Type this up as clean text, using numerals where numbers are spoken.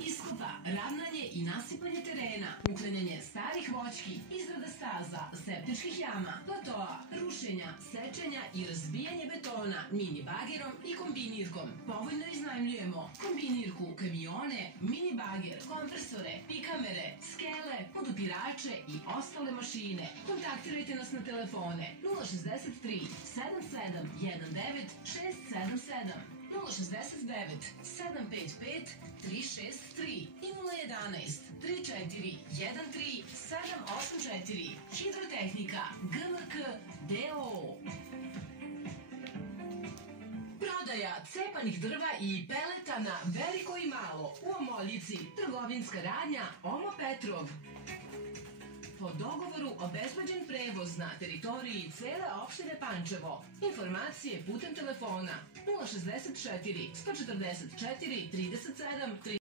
Iskopa, ravnanje i nasipanje terena, uklanjanje starih voćki, izrada staza, septičkih jama, platoa, rušenja, sečenja i razbijanje betona mini bagerom i kombinirkom. Povoljno iznajmljujemo kombinirku, kamione, mini bager, kompresore, pikamere, skele, podupirače i ostale mašine. Kontaktirajte nas na telefone 063 7719 677, 069 755 363 i 011 34 13 784. Hidrotehnika GMK DOO. Prodaja cepanih drva i peleta na veliko i malo u Omoljici. Trgovinska radnja Omo Petrov. Po dogovoru obezbeđen prevoz na teritoriji cele opštine Pančevo. Informacije putem telefona 064 144 37